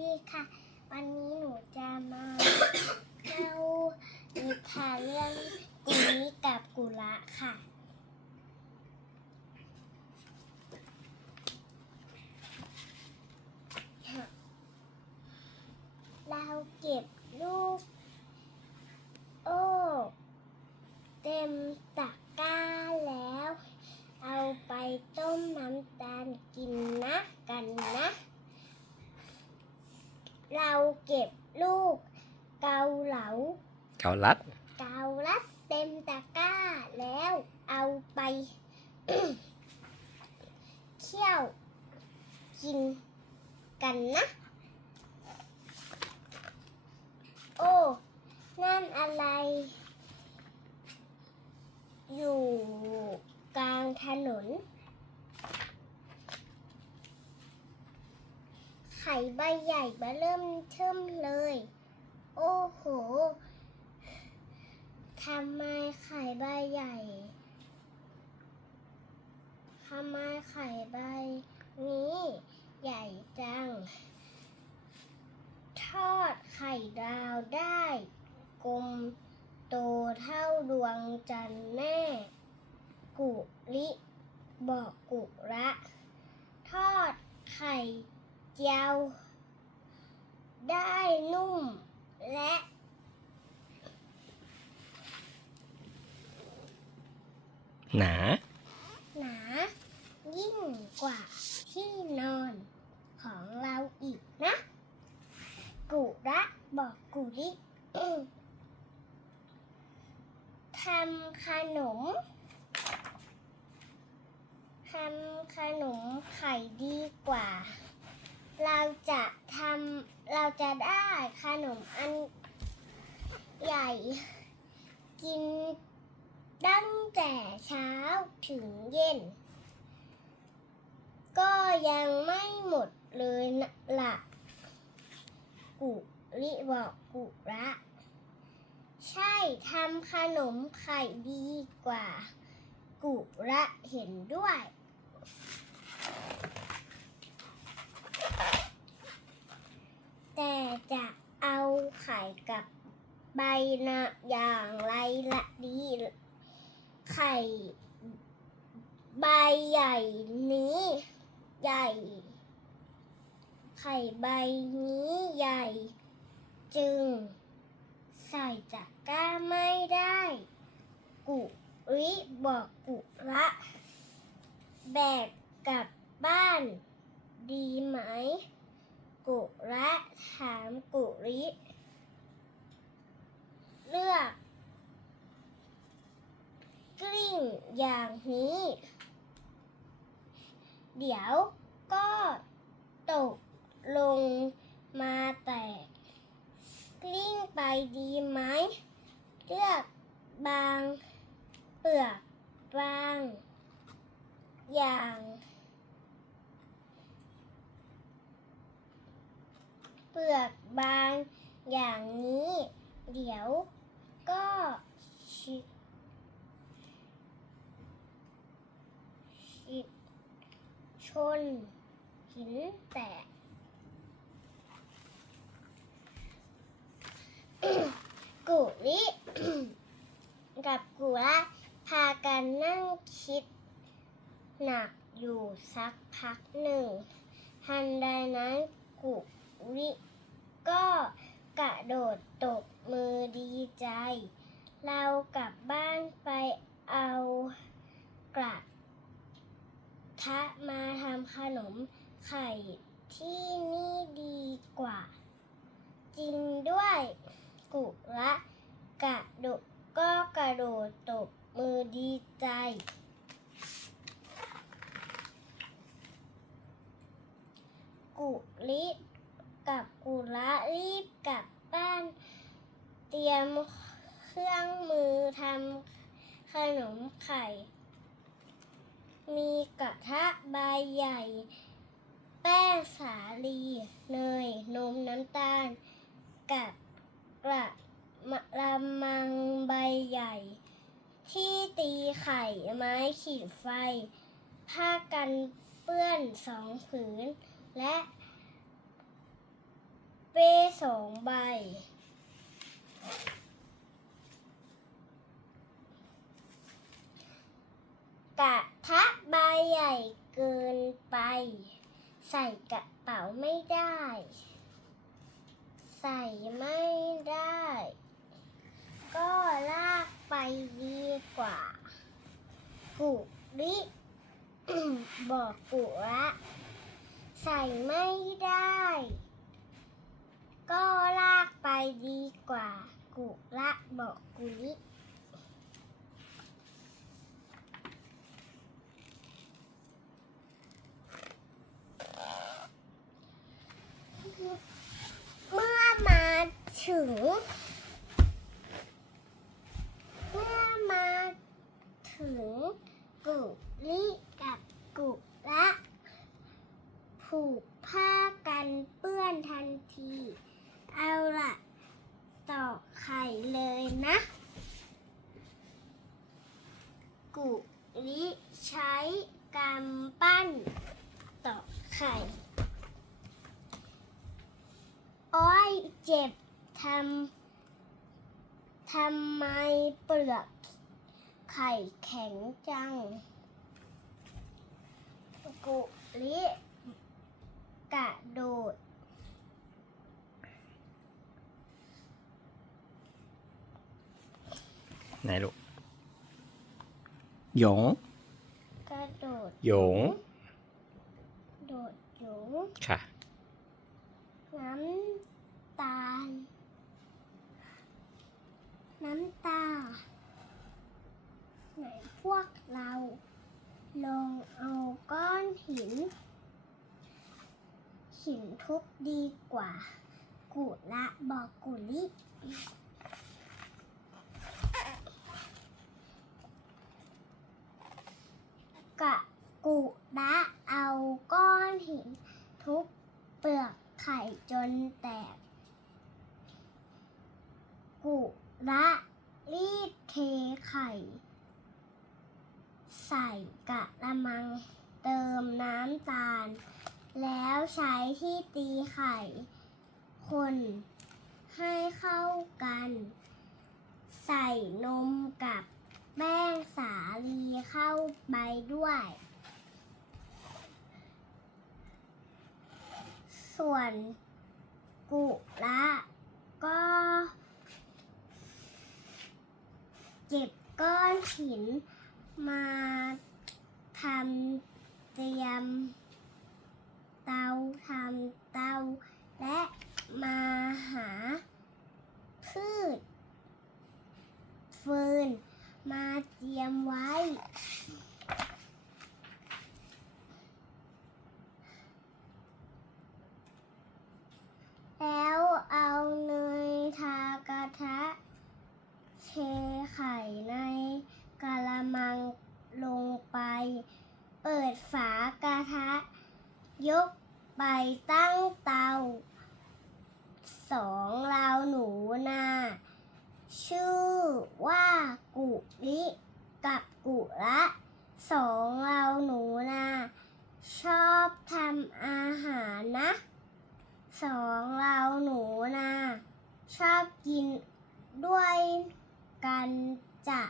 ดีค่ะ วันนี้หนูจะมาเล่านิทานเรื่องกุลิกับกุละค่ะ เราเก็บลูก โอ้เต็มตะกร้าแล้ว เอาไปต้มน้ำตาลกินนะกันนะ เราเก็บลูก เกาเหลา เกาลัด เกาลัดเต็มตะกร้าแล้วเอาไป เคี่ยวกินกันนะ โอ้ นั่นอะไร อยู่กลางถนน ไข่ใบใหญ่เบอเริ่มเทิมเลย โอ้โหทำไมไข่ใบใหญ่ทำไมไข่ใบนี้ใหญ่จัง ทอดไข่ดาวได้กลมโตเท่าดวงจันทร์แน่ กุลิบอกกุระ ทอดไข่ เจียว ได้นุ่มและ หนา หนา ยิ่งกว่าที่นอนของเราอีกนะ กุระบอกกุลิทำขนม ทำขนมไข่ดีกว่า เราจะทำเราจะได้ขนมอันใหญ่ กินตั้งแต่เช้าถึงเย็น ก็ยังไม่หมดเลยนะละกุริบอกกุระ ใช่ทำขนมไข่ดีกว่า กุระเห็นด้วย แต่จะเอาไข่กับใบนะอย่างไรละดี ไข่ใบใหญ่นี้ ใหญ่ ไข่ใบนี้ใหญ่ จึง ใส่ตะกร้าไม่ได้ กุริบอกกุระแบกกลับบ้าน ดีไหม กุระถามกุริ เลือก กลิ้ง อย่างนี้ เดี๋ยวก็ตกลงมาแตกกลิ้งไปดีไหมเลือกบาง เปลือกบาง อย่าง เปลือกบางอย่างนี้ เดี๋ยวก็ชิ ชิชน หินแตกกุลิกับกุระพากันนั่งคิด หนักอยู่สักพักหนึ่ง ทันใดนั้นกุริก็กระโดดตบมือดีใจ เรากลับบ้านไปเอากระทะมาทำขนม ไข่ที่นี่ดีกว่า จริงด้วยกุระกระโดดก็กระโดดตบมือดีใจกุลิกับกุระรีบกลับบ้าน เตรียมเครื่องมือทำขนมไข่ มีกระทะใบใหญ่ แป้งสาลี เนย นมน้ำตาล กับกระมะละมังใบใหญ่ ที่ตีไข่ไม้ขีดไฟ ผ้ากันเปื้อนสองผืน และเป้สองใบ กระทะใบใหญ่เกินไป ใส่กระเป๋าไม่ได้ ใส่ไม่ได้ ก็ลากไปดีกว่า กุริบอกกุระใส่ไม่ได้ ก็ลากไปดีกว่า กุระบอกกุริ เมื่อมาถึง เมื่อมาถึงกุลิกับกุละผูก ผ้ากันเปื้อนทันที เอาล่ะต่อไข่เลยนะ กุลิใช้กำปั้นต่อไข่โอ้ยเจ็บทำทำไมเปลือกไข่แข็งจัง กุลิ กระโดด ไหนลูกหยงกระโดดหยงโดดหยุงค่ะ น้ำตาล น้ำตา ไหนพวกเรา ลองเอาก้อนหิน หินทุบดีกว่า กุละบอกกุลิกะกุละเอาก้อนหินทุบเปลือกไข่จนแตก กุละรีบเทไข่ ใส่กะละมังเติมน้ำตาล แล้วใช้ที่ตีไข่ คนให้เข้ากัน ใส่นมกับแป้งสาลีเข้าไปด้วย ส่วนกุละก็เก็บก้อนหินมาทำเตรียม เตาทำเตา และมาหา พืชฟืนมาเตรียมไว้เอาเนยทากระทะ เทไข่ในกะละมังลงไป เปิดฝากระทะ ยกไปตั้งเตา สองเราหนูนา ชื่อว่ากุลิ กุละสองเราหนูนาชอบทำอาหารนะสองเราหนูนาชอบกินด้วยกันจ้ะ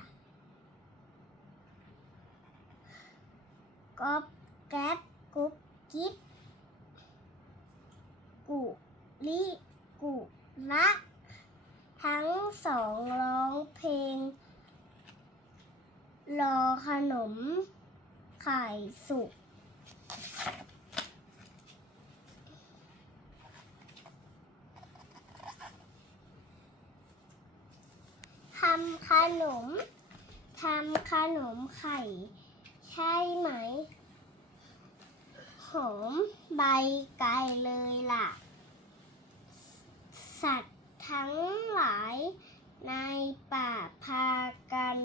ก๊อบแก๊บกุ๊บกิ๊บกุลิกุละทั้งสองร้องเพลง รอขนมไข่สุก ทำขนม ทำขนมไข่ ใช่ไหม หอมใบไก่เลยล่ะ สัตว์ทั้งหลายในป่าพากัน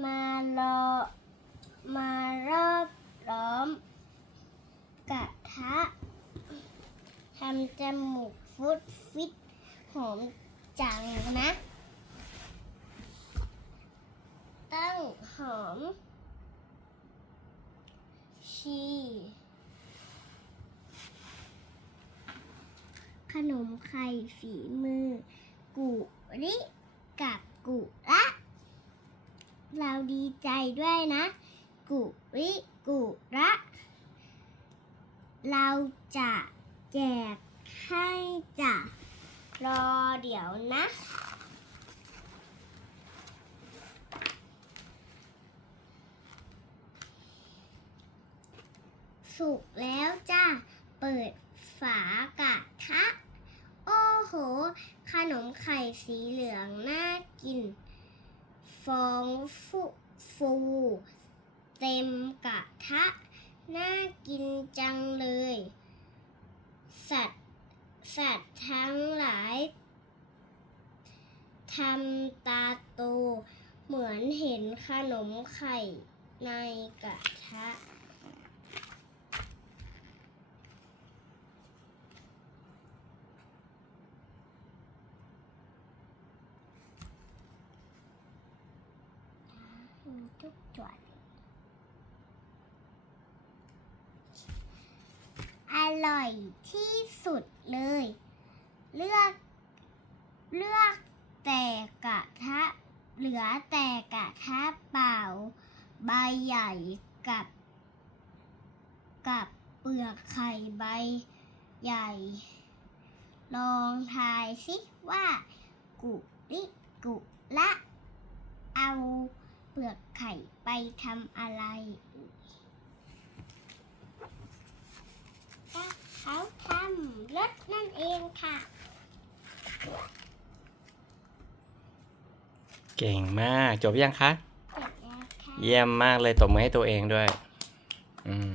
มารอมารอบล้อม กระทะทำจมูกฟุดฟิตหอมจังนะ ตั้งหอม ชี ขนมไข่ฝีมือ กุริกับกุละ ดีใจด้วยนะ กุริกุระ เราจะแจกให้จ้ะรอเดี๋ยวนะ สุกแล้วจ้าเปิดฝากระทะ โอ้โห ขนมไข่สีเหลืองน่ากิน ฟองฟ,ฟูเต็มกระทะ น่ากินจังเลย สัตว์สัตว์ทั้งหลายทำตาโต เหมือนเห็นขนมไข่ในกระทะ มี ทุกส่วนอร่อยที่สุดเลย เลือก เลือกแต่กระทะเหลือแต่กระทะเปล่า ใบใหญ่กับ กับเปลือกไข่ใบใหญ่ ลองทายสิว่า กุริกุละ ลือกไข่ไปทำอะไรเอ่ยก็เขาทำรถนั่นเองค่ะ เก่งมาก จบยังคะเสร็จแล้วค่ะเยี่ยมมากเลยตบมือให้ตัวเองด้วย อืม